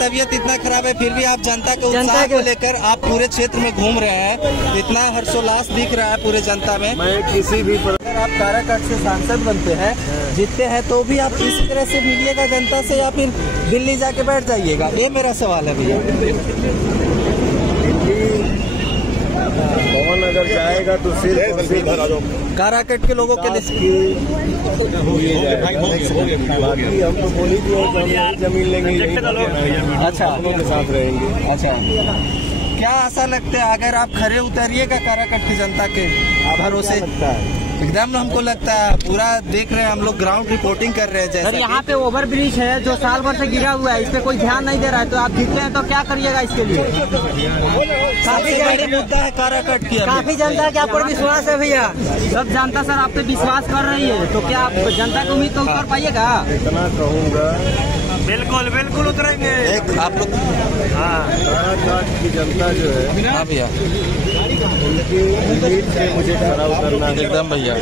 तबीयत इतना खराब है फिर भी आप जनता के उत्साह को लेकर आप पूरे क्षेत्र में घूम रहे हैं, इतना हर्षोल्लास दिख रहा है पूरे जनता में। मैं किसी भी अगर आप काराकाट से सांसद बनते हैं, जीतते हैं, तो भी आप इसी तरह से मिलिएगा जनता से या फिर दिल्ली जाके बैठ जाइएगा? ये मेरा सवाल है भैया। पवन अगर जाएगा तो सिर्फ काराकाट के लोगों के लिए बाकी हम तो बोली थी जमीन लेंगे, अच्छा के साथ रहेंगे। अच्छा, क्या आशा लगता है अगर आप खड़े उतरिएगा काराकाट की जनता के भरोसे? एकदम हमको लगता है, पूरा देख रहे हैं हम लोग, ग्राउंड रिपोर्टिंग कर रहे हैं। जैसे यहाँ पे ओवर ब्रिज है जो साल भर से गिरा हुआ है, इस पे कोई ध्यान नहीं दे रहा है, तो आप जीतते हैं तो क्या करिएगा इसके लिए? काफी बड़ा मुद्दा है काराकाट की। काफी जनता के आप पर विश्वास है भैया, सब जनता सर आप पे विश्वास कर रही है, तो क्या आप जनता की उम्मीद तो कर पाइएगा? इतना कहूँगा, बिल्कुल बिल्कुल उतरेंगे। आप लोग काराकाट की जनता जो है, हाँ भैया, उनकी उम्मीद से मुझे खरा उतरना है। एकदम भैया,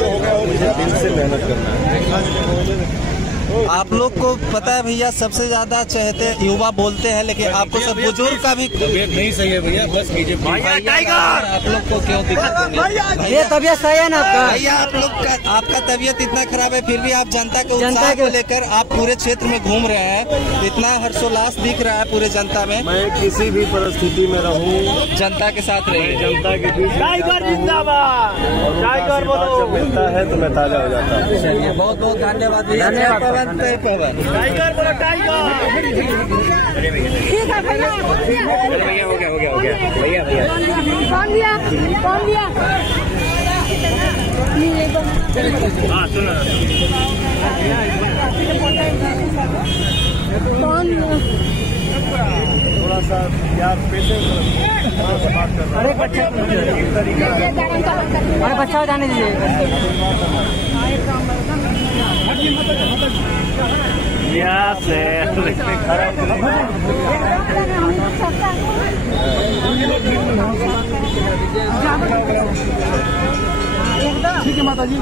मुझे दिल से मेहनत करना है। आप लोग को पता है भैया, सबसे ज्यादा चाहते युवा बोलते हैं, लेकिन आपको सब बुजुर्ग का भी नहीं सही है भैया, बस आप लोग को क्यों दिक्कत होगी? ये तबियत सही है ना आपका? भैया आप लोग का, आपका तबीयत इतना खराब है फिर भी आप जनता के उत्साह को लेकर आप पूरे क्षेत्र में घूम रहे हैं, इतना हर्षोल्लास दिख रहा है पूरे जनता में। मैं किसी भी परिस्थिति में रहूं, जनता के साथ रहे, जनता के बीच जब मिलता है तो मैं ताजा हो जाता हूँ। चलिए, बहुत बहुत धन्यवाद भैया। धन्यवाद। टाइगर बोलो टाइगर। ठीक है भैया, हो गया भैया कौन दिया हाँ सुनो, थोड़ा सा यार पेशेंस बात कर रहा है। अरे बच्चा जाने दीजिए। ठीक है माता जी,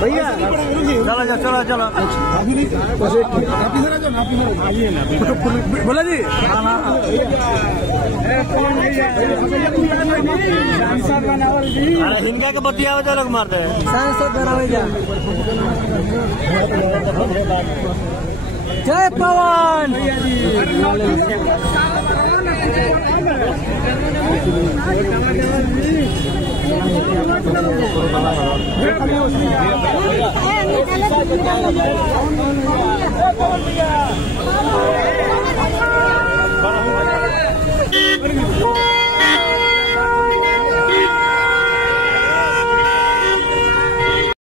भैया चलो चलो बोला जी। हिंगा के बतिया लोग मारते हैं, सांसद बनावे जा। जय पवन। है